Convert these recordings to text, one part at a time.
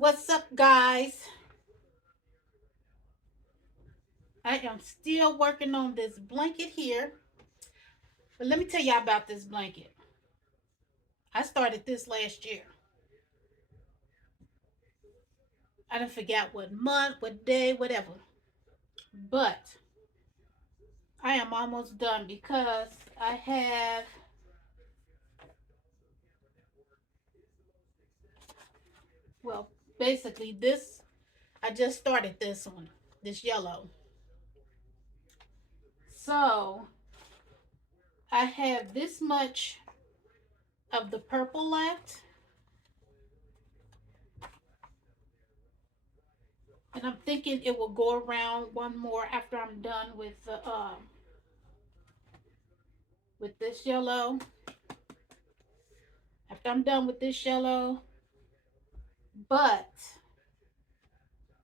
What's up, guys? I am still working on this blanket here, but let me tell y'all about this blanket. I started this last year. I didn't forget what month, what day, whatever. But I am almost done because I have, well, basically this, I just started this one, this yellow. So I have this much of the purple left, and I'm thinking it will go around one more after I'm done with this yellow. After I'm done with this yellow, but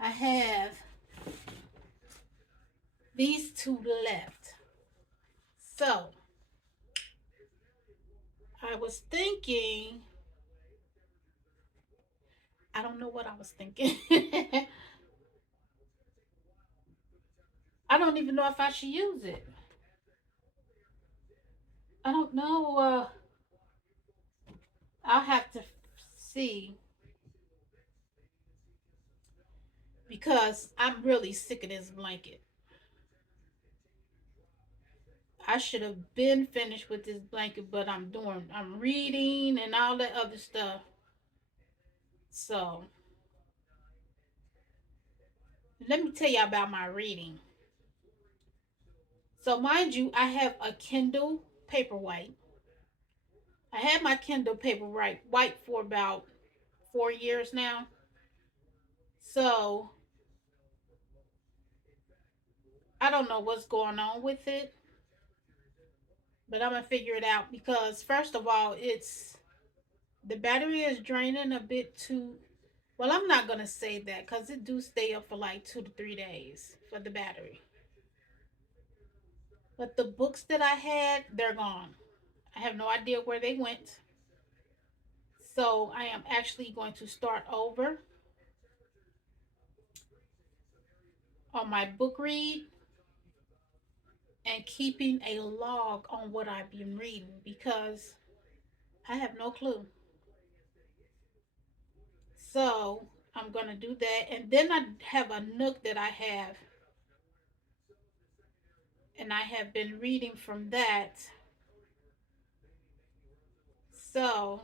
I have these two left. So I was thinking, I don't know what I was thinking. I don't even know if I should use it. I don't know. I'll have to see because I'm really sick of this blanket. I should have been finished with this blanket, but I'm reading and all that other stuff. So let me tell you about my reading. So mind you, I have a Kindle Paperwhite. I had my Kindle Paperwhite for about 4 years now. So I don't know what's going on with it, but I'm gonna figure it out because first of all, it's the battery is draining a bit too. Well, I'm not gonna say that because it do stay up for like 2 to 3 days for the battery. But the books that I had, they're gone. I have no idea where they went. So I am actually going to start over on my book read and keeping a log on what I've been reading because I have no clue. So I'm going to do that. And then I have a nook that I have, and I have been reading from that. So,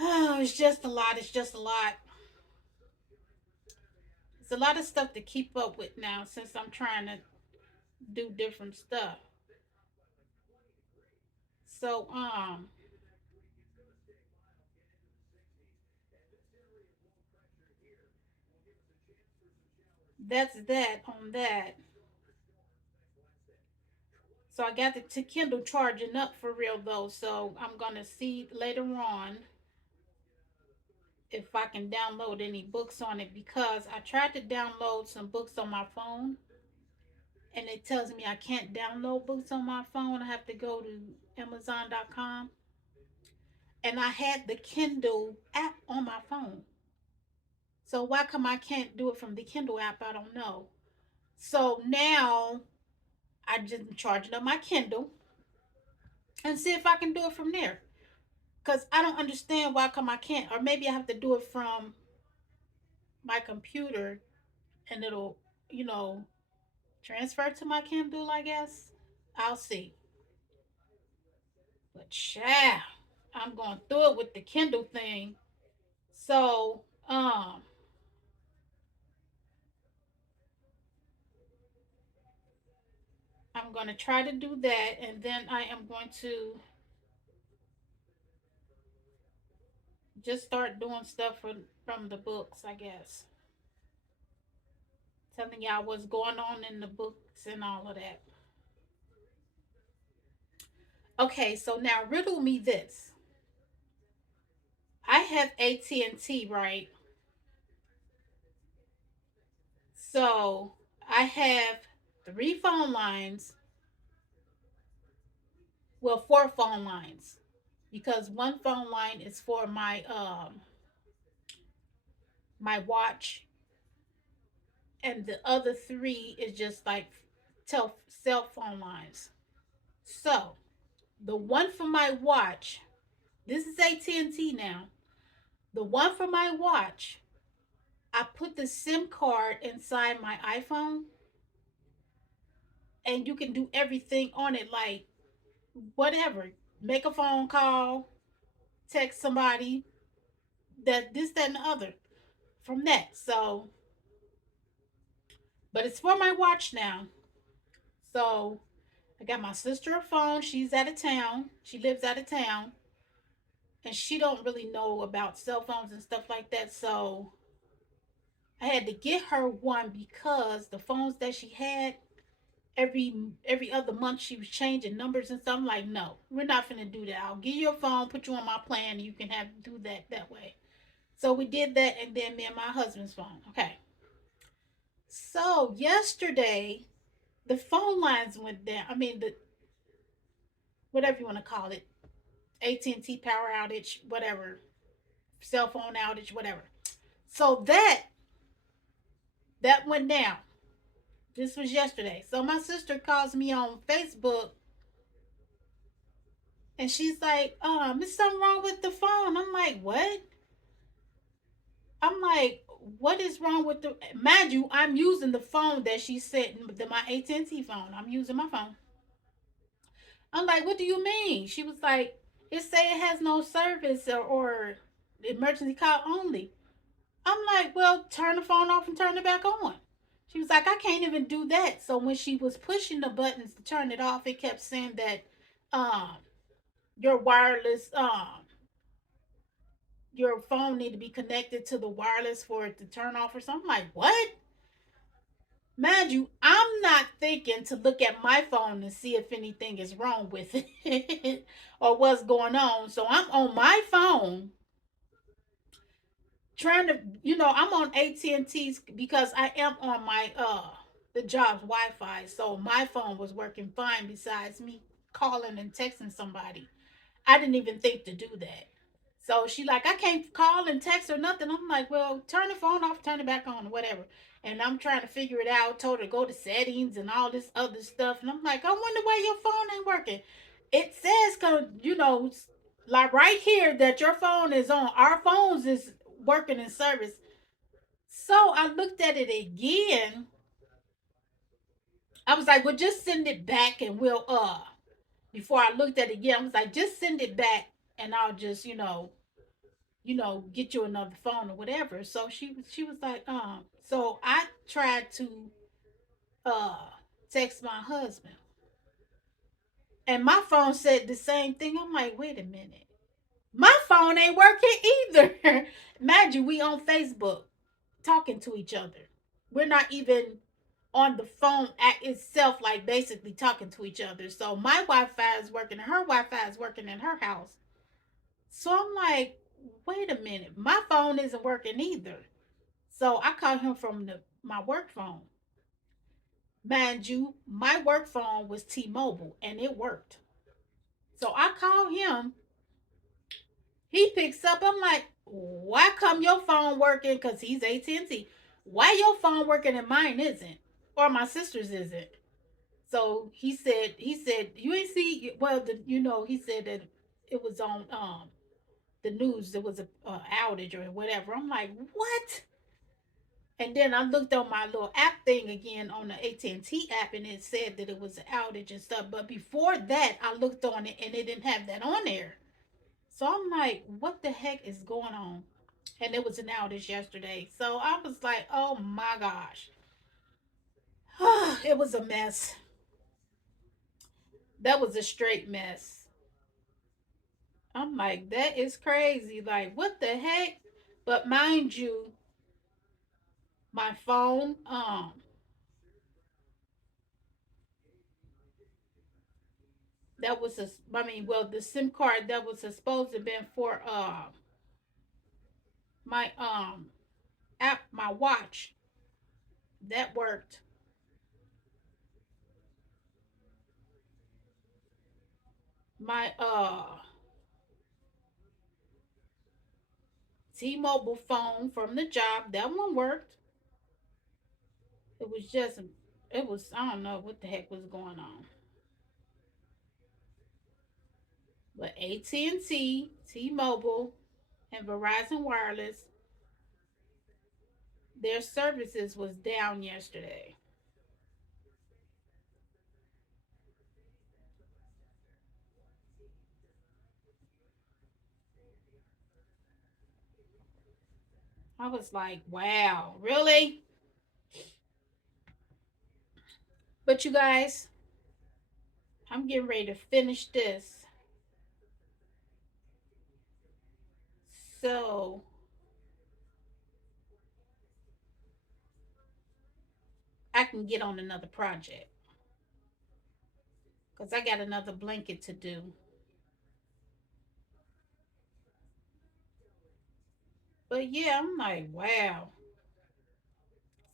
oh, it's just a lot. It's just a lot. It's a lot of stuff to keep up with now since I'm trying to do different stuff. So, that's that on that. So I got the Kindle charging up for real though. So I'm gonna see later on if I can download any books on it because I tried to download some books on my phone and it tells me I can't download books on my phone. I have to go to Amazon.com. And I had the Kindle app on my phone. So why come I can't do it from the Kindle app? I don't know. So now I just charging up my Kindle and see if I can do it from there. Because I don't understand why come I can't. Or maybe I have to do it from my computer and it'll, you know, transfer to my Kindle, I guess. I'll see. But yeah, I'm going through it with the Kindle thing. So, I'm going to try to do that and then I am going to just start doing stuff from the books, I guess. Telling y'all what's going on in the books and all of that. Okay, so now riddle me this. I have AT&T, right? So I have 3 phone lines. Well, 4 phone lines. because one phone line is for my watch, and the other three is just like cell phone lines. So the one for my watch, this is AT&T now. The one for my watch, I put the SIM card inside my iPhone, and you can do everything on it, like whatever. Make a phone call, text somebody, that this, that, and the other from that. So, but it's for my watch now. So I got my sister a phone. She's out of town. She lives out of town, and she don't really know about cell phones and stuff like that. So I had to get her one because the phones that she had, every other month she was changing numbers and stuff. I'm like, no, we're not gonna do that. I'll give you a phone, put you on my plan, and you can have do that way. So we did that, and then me and my husband's phone. Okay. So yesterday, the phone lines went down. I mean, the whatever you want to call it, AT&T power outage, whatever, cell phone outage, whatever. So that went down. This was yesterday. So my sister calls me on Facebook, and she's like, "Is something wrong with the phone?" I'm like, "What?" I'm like, "What is wrong with the?" Mind you, I'm using the phone that she sent, my AT&T phone. I'm using my phone. I'm like, "What do you mean?" She was like, "It say it has no service, or emergency call only." I'm like, "Well, turn the phone off and turn it back on." She was like, "I can't even do that." So when she was pushing the buttons to turn it off, it kept saying that um your wireless your phone need to be connected to the wireless for it to turn off or something. I'm like, what? Mind you, I'm not thinking to look at my phone and see if anything is wrong with it or what's going on. So I'm on my phone trying to, I'm on AT&T's because I am on my the job's Wi-Fi. So my phone was working fine besides me calling and texting somebody. I didn't even think to do that. So she like, I can't call and text or nothing. I'm like, well, turn the phone off, turn it back on, or whatever. And I'm trying to figure it out. Told her to go to settings and all this other stuff. And I'm like, I wonder why your phone ain't working. It says, like right here that your phone is on. Our phones is working in service. So I looked at it again. I was like, well, just send it back and we'll before I looked at it again, I was like, just send it back and I'll just, get you another phone or whatever. So she was like, so I tried to uh text my husband. And my phone said the same thing. I'm like, wait a minute. My phone ain't working either. Imagine we on Facebook talking to each other. We're not even on the phone at itself, like basically talking to each other. So my Wi-Fi is working, her Wi-Fi is working in her house. So I'm like, wait a minute, my phone isn't working either. So I called him from my work phone. Mind you, my work phone was T-Mobile and it worked. So I called him. He picks up. I'm like, why come your phone working? Because he's AT&T. Why your phone working and mine isn't? Or my sister's isn't? So he said, you ain't see, well, he said that it was on the news. There was a outage or whatever. I'm like, what? And then I looked on my little app thing again on the AT&T app, and it said that it was an outage and stuff. But before that, I looked on it, and it didn't have that on there. So I'm like, what the heck is going on? And it was an outage yesterday. So I was like, oh my gosh. It was a mess. That was a straight mess. I'm like, that is crazy. Like, what the heck? But mind you, my phone, that was I mean, well, the SIM card that was supposed to have been for my app, my watch, that worked. My T-Mobile phone from the job. That one worked. It was just, it was, I don't know what the heck was going on. But AT&T, T-Mobile, and Verizon Wireless, their services was down yesterday. I was like, wow, really? But you guys, I'm getting ready to finish this so I can get on another project because I got another blanket to do. But yeah, I'm like, wow.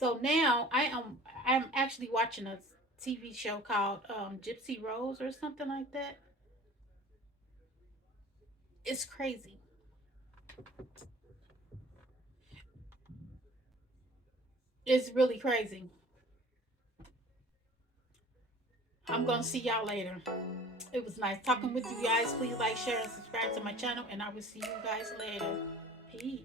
So now I'm actually watching a TV show called Gypsy Rose or something like that. It's crazy. It's really crazy. I'm gonna see y'all later. It was nice talking with you guys. Please like, share, and subscribe to my channel, and I will see you guys later. Peace.